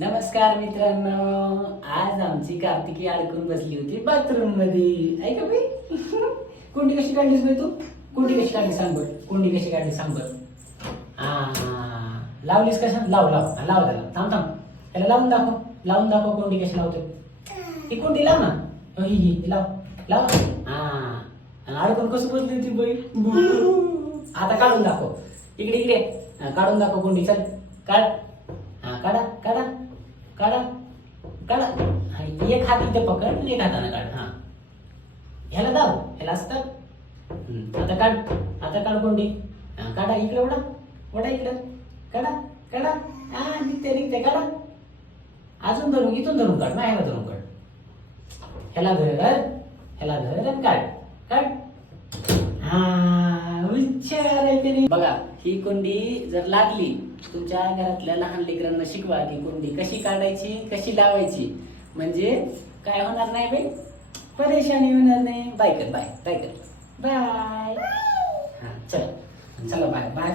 नमस्कार मित्रांनो, आज आमची कार्तिकी अडकून बसली होती बाथरूम मध्ये. ऐका बाई, कोंडी कशी काढलीस बाई तू? कोंडी कशी काढली सांग बर. कोंडी कशी काढली सांग बर. हा, लावलीस कशा? लाव लाव लाव त्याला. थांब थांब, त्याला लावून दाखव. लावून दाखव कोंडी कशी लावते. ही कोंडी लाव ना. ही लाव लाव. हा, अडकून कसं बसली होती बाई. आता काढून दाखव. इकडे इकडे काढून दाखव कोंडी. चल काढ. हा, काढा काढा काढा काढा. एक हात इथे पकड आणि एक हाताने काढ. हा, ह्याला दाब. ह्याला असतात. आता काढ. आता काढ कोंडी. हा, काढा. इकडे ओढा. ओढा इकडे. काढा काढा. हा, निघते निघते. काढा. अजून धरून इथून धरून काढ. ह्याला धरून काढ. ह्याला धर. ह्याला धर आणि काढ. काढ. हा, विचार आहे की नाही. बघा, ही कोंडी जर लागली, तुमच्या घरातल्या लहान लेकरांना शिकवा की कोंडी कशी काढायची, कशी लावायची. म्हणजे काय होणार नाही बाई, परेशानी होणार नाही. बाय कर. बाय बाय कर. बाय. हा, चला चला बाय बाय.